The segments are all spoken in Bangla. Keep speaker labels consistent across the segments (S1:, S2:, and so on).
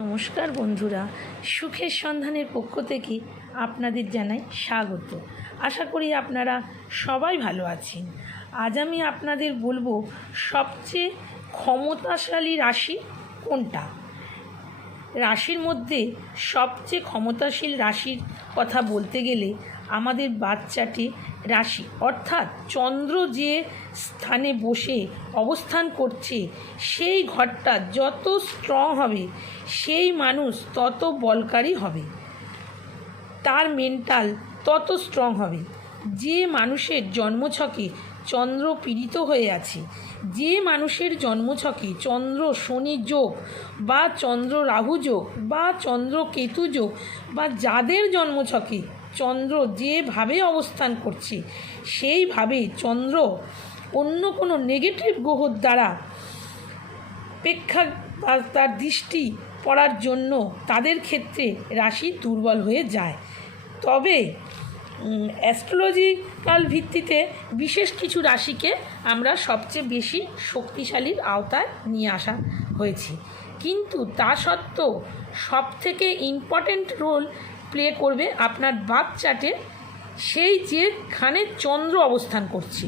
S1: নমস্কার বন্ধুরা, সুখের সন্ধানের পক্ষ থেকে আপনাদের জানাই স্বাগত। আশা করি আপনারা সবাই ভালো আছেন। আজ আমি আপনাদের বলব সবচেয়ে ক্ষমতাশালী রাশি কোনটা? রাশির মধ্যে সবচেয়ে ক্ষমতাশীল রাশির কথা বলতে গেলে আমাদের বাচ্চাটি রাশি। অর্থাৎ চন্দ্র যে স্থানে বসে অবস্থান করছে, সেই ঘরটা যত স্ট্রং হবে, সেই মানুষ তত বলকারী হবে। তার মেন্টাল তত স্ট্রং হবে। যে মানুষের জন্মছকে চন্দ্র পীড়িত হয়ে আছে, যে মানুষের জন্মছকে চন্দ্র শনি যোগ বা চন্দ্র রাহু যোগ বা চন্দ্র কেতু যোগ বা যাদের জন্মছকে চন্দ্র যেভাবে অবস্থান করছে সেইভাবে চন্দ্র অন্য কোনো নেগেটিভ গ্রহর দ্বারা প্রেক্ষা বা তার দৃষ্টি পড়ার জন্য তাদের ক্ষেত্রে রাশি দুর্বল হয়ে যায়। তবে অ্যাস্ট্রোলজিক্যাল ভিত্তিতে বিশেষ কিছু রাশিকে আমরা সবচেয়ে বেশি শক্তিশালীর আওতায় নিয়ে আসা হয়েছে। কিন্তু তা সত্ত্বেও সব থেকে ইম্পর্ট্যান্ট রোল প্লে করবে, আপনার বাচ্চাটে সেই যেখানে চন্দ্র অবস্থান করছে,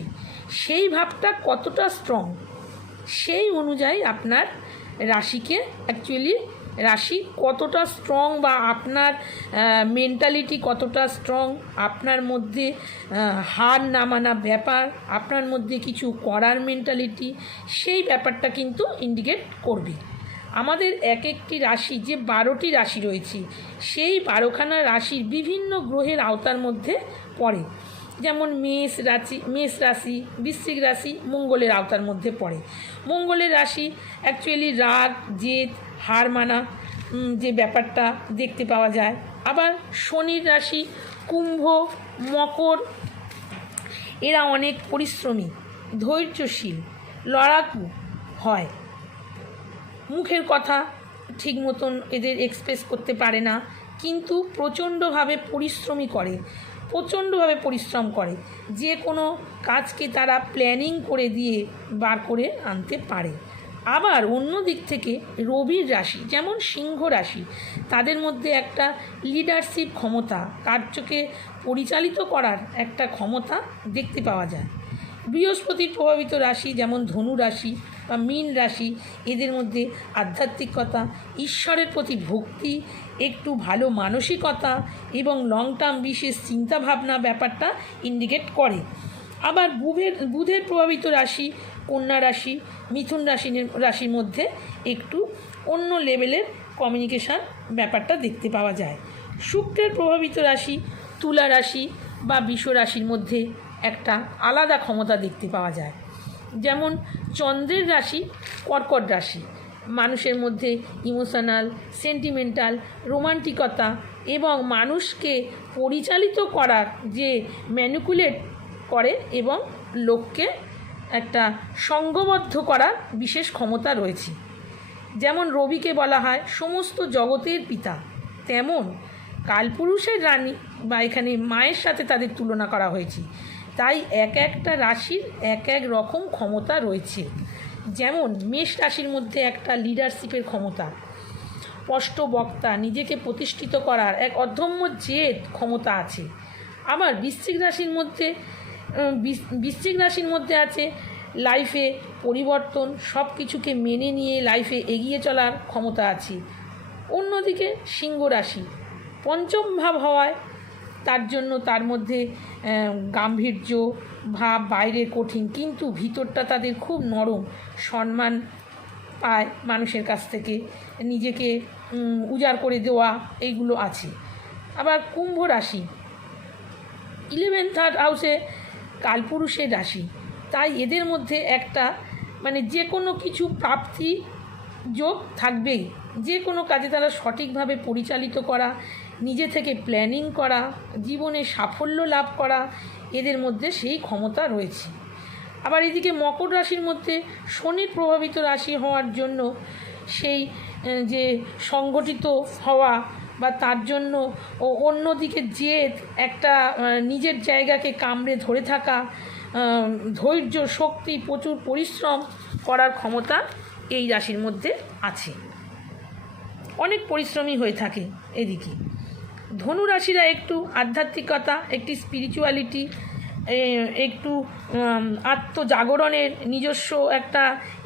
S1: সেই ভাবটা কতটা স্ট্রং সেই অনুযায়ী আপনার রাশিকে অ্যাকচুয়ালি রাশি কতটা স্ট্রং বা আপনার মেন্টালিটি কতটা স্ট্রং আপনার মধ্যে হার না মানা ব্যাপার, আপনার মধ্যে কিছু করার মেন্টালিটি সেই ব্যাপারটা কিন্তু ইন্ডিকেট করবে। আমাদের এক একটি রাশি যে বারোটি রাশি রয়েছে, সেই বারোখানা রাশির বিভিন্ন গ্রহের আওতার মধ্যে পড়ে। যেমন মেষ রাশি মেষ রাশি, বৃশ্চিক রাশি মঙ্গলের আওতার মধ্যে পড়ে। মঙ্গলের রাশি অ্যাকচুয়ালি রাগ, জেদ, হার মানা যে ব্যাপারটা দেখতে পাওয়া যায়। আবার শনির রাশি কুম্ভ, মকর, এরা অনেক পরিশ্রমী, ধৈর্যশীল, লড়াকু হয়। মুখের কথা ঠিক মতন এদের এক্সপ্রেস করতে পারে না, কিন্তু প্রচণ্ডভাবে পরিশ্রমী করে, প্রচণ্ডভাবে পরিশ্রম করে। যে কোনো কাজকে তারা প্ল্যানিং করে দিয়ে বার করে আনতে পারে। আবার অন্য দিক থেকে রবির রাশি, যেমন সিংহ রাশি, তাদের মধ্যে একটা লিডারশিপ ক্ষমতা, কার্যকে পরিচালিত করার একটা ক্ষমতা দেখতে পাওয়া যায়। বৃহস্পতির প্রভাবিত রাশি যেমন ধনু রাশি বা মীন রাশি, এদের মধ্যে আধ্যাত্মিকতা, ঈশ্বরের প্রতি ভক্তি, একটু ভালো মানসিকতা এবং লং টার্ম বিশেষ চিন্তাভাবনা ব্যাপারটা ইন্ডিকেট করে। আবার বুধের বুধের প্রভাবিত রাশি কন্যা রাশি, মিথুন রাশি রাশির মধ্যে একটু অন্য লেভেলের কমিউনিকেশান ব্যাপারটা দেখতে পাওয়া যায়। শুক্রের প্রভাবিত রাশি তুলা রাশি বা বিষ রাশির মধ্যে একটা আলাদা ক্ষমতা দেখতে পাওয়া যায়। যেমন চন্দ্রের রাশি, কর্কট রাশি। মানুষের মধ্যে ইমোশনাল সেন্টিমেন্টাল রোমান্টিকতা এবং মানুষকে পরিচালিত করার যে ম্যানুকুলেট করে এবং লোককে একটা সঙ্গবদ্ধ করার বিশেষ ক্ষমতা রয়েছে। যেমন রবিকে বলা হয় সমস্ত জগতের পিতা। তেমন কালপুরুষের রানী বা এখানে মায়ের সাথে তাদের তুলনা করা হয়েছে। তাই এক একটা রাশির এক এক রকম ক্ষমতা রয়েছে। যেমন মেষ রাশির মধ্যে একটা লিডারশিপের ক্ষমতা। স্পষ্ট বক্তা, নিজেকে প্রতিষ্ঠিত করার এক অদম্য জেদ ক্ষমতা আছে। আবার বৃশ্চিক রাশির মধ্যে বৃশ্চিক রাশির মধ্যে আছে লাইফে পরিবর্তন সব কিছুকে মেনে নিয়ে লাইফে এগিয়ে চলার ক্ষমতা আছে। অন্যদিকে সিংহ রাশি, পঞ্চম ভাব হওয়ায় তার জন্য তার মধ্যে গাম্ভীর্য, ভাব বাইরে কঠিন। কিন্তু ভিতরটা তাদের খুব নরম সম্মান পায় মানুষের কাছ থেকে। নিজেকে উজাড় করে দেওয়া এইগুলো আছে। আবার কুম্ভ রাশি। ইলেভেন থার্ড হাউসে কালপুরুষের রাশি। তাই এদের মধ্যে একটা মানে যে কোনো কিছু প্রাপ্তি যোগ থাকবেই। যে কোনো কাজে তারা সঠিকভাবে পরিচালিত করা নিজে থেকে প্ল্যানিং করা, জীবনে সাফল্য লাভ করা, এদের মধ্যে সেই ক্ষমতা রয়েছে। আবার এদিকে মকর রাশির মধ্যে শনির প্রভাবিত রাশি হওয়ার জন্য সেই যে সংগঠিত হওয়া বা তার জন্য ও অন্যদিকে জেদ, একটা নিজের জায়গাকে কামড়ে ধরে থাকা ধৈর্য, শক্তি, প্রচুর পরিশ্রম করার ক্ষমতা এই রাশির মধ্যে আছে। অনেক পরিশ্রমী হয়ে থাকে এদিকে। ধনুরাশিরা একটু আধ্যাত্মিকতা, একটি স্পিরিচুয়ালিটি একটু আত্মজাগরণের নিজস্ব একটা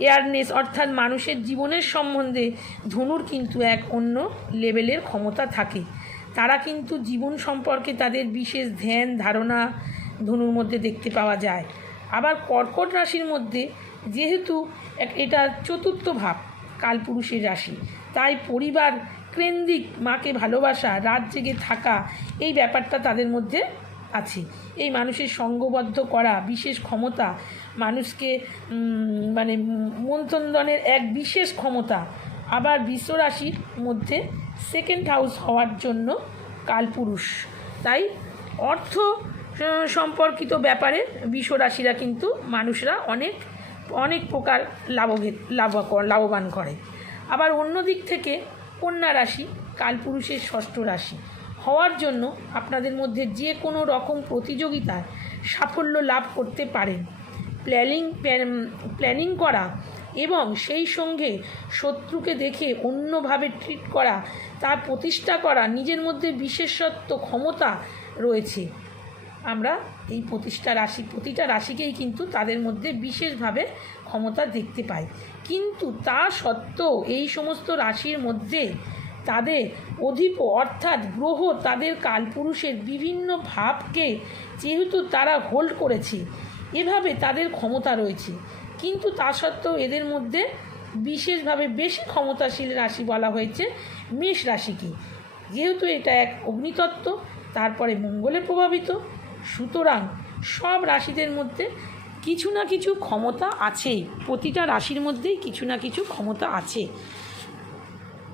S1: এয়ারনেস অর্থাৎ মানুষের জীবনের সম্বন্ধে ধনুর কিন্তু এক অন্য লেভেলের ক্ষমতা থাকে। তারা কিন্তু জীবন সম্পর্কে তাদের বিশেষ ধ্যান, ধারণা ধনুর মধ্যে দেখতে পাওয়া যায়। আবার কর্কট রাশির মধ্যে যেহেতু এটা চতুর্থ ভাব, কালপুরুষের রাশি। তাই পরিবার কেন্দ্রিক মাকে ভালোবাসা, রাত জেগে থাকা, এই ব্যাপারটা তাদের মধ্যে আছে। এই মানুষের সঙ্গবদ্ধ করা বিশেষ ক্ষমতা, মানুষকে মানে মন্থন্দনের এক বিশেষ ক্ষমতা আবার বিশ্বরাশির মধ্যে সেকেন্ড হাউস হওয়ার জন্য কালপুরুষ। তাই অর্থ সম্পর্কিত ব্যাপারে বিশ্বরাশিরা কিন্তু মানুষরা অনেক অনেক প্রকার লাভবে লাভ লাভবান করে। আবার অন্য দিক থেকে কন্যা রাশি, কালপুরুষের ষষ্ঠ রাশি। হওয়ার জন্য আপনাদের মধ্যে যে কোনো রকম প্রতিযোগিতায় সাফল্য লাভ করতে পারেন। প্ল্যানিং প্ল্যানিং করা এবং সেই সঙ্গে শত্রুকে দেখে অন্যভাবে ট্রিট করা, তার প্রতিষ্ঠা করা, নিজের মধ্যে বিশেষত্ব, ক্ষমতা রয়েছে। আমরা এই প্রতিষ্ঠা রাশি, প্রতিটা রাশিকেই কিন্তু তাদের মধ্যে বিশেষভাবে ক্ষমতা দেখতে পাই। কিন্তু তা সত্ত্বেও এই সমস্ত রাশির মধ্যে তাদের অধিপ অর্থাৎ গ্রহ তাদের কালপুরুষের বিভিন্ন ভাবকে যেহেতু তারা হোল্ড করেছে, এভাবে তাদের ক্ষমতা রয়েছে। কিন্তু তা সত্ত্বেও এদের মধ্যে বিশেষভাবে বেশি ক্ষমতাশীল রাশি বলা হয়েছে মেষ রাশিকে। যেহেতু এটা এক অগ্নিতত্ত্ব, তারপরে মঙ্গলে প্রভাবিত সুতরাং সব রাশিদের মধ্যে কিছু না কিছু ক্ষমতা আছেই। প্রতিটা রাশির মধ্যেই কিছু না কিছু ক্ষমতা আছে।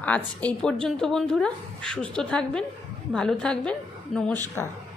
S1: আজ এই পর্যন্ত বন্ধুরা, সুস্থ থাকবেন, ভালো থাকবেন, নমস্কার।